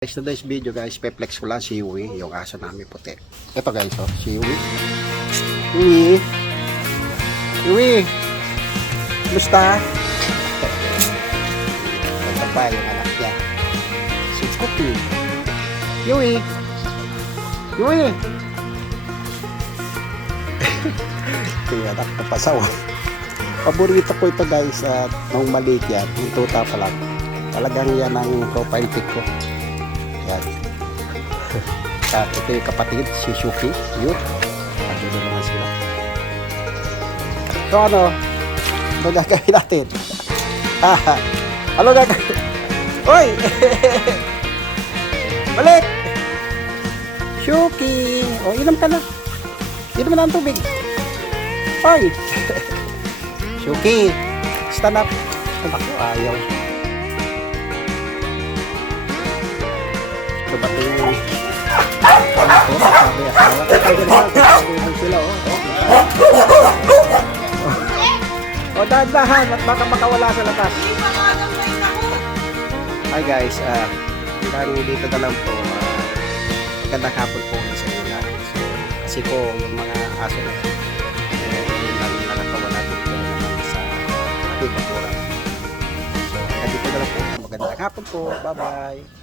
Guys, today's video guys, peplex ko lang si Yui, yung aso namin puti. Ito guys, oh, si Yui. Yui! Yui! Kumusta? Ito pa yung anak niya. Si Cookie. Yui! Yui! Ito yung anak na pasaw. Paborito ko ito guys, at nung maliit yan, yung tuta pa lang. Talagang yan ang profile pic ko. Yan. At ito yung kapatid, si Shuki. Yun. Andun na naman sila. So ano? Ano gagawin natin? Ah, ano gagawin? Hoy! Balik! Shuki! O, inom ka na. Inom na ang tubig. Hoy! Shuki! Stand up. Stand up. Ayaw. Ito oh. O dahan-dahan at baka makawala sa lakas. Hi guys, ah uh, dito na lang po. Uh, magandang hapon po sa inyo lahat. So, kasi po yung mga aso na yan, eh, yun lang nakakawala dito naman sa ating bakuran. So, dito na lang po. Magandang hapon po. Bye-bye.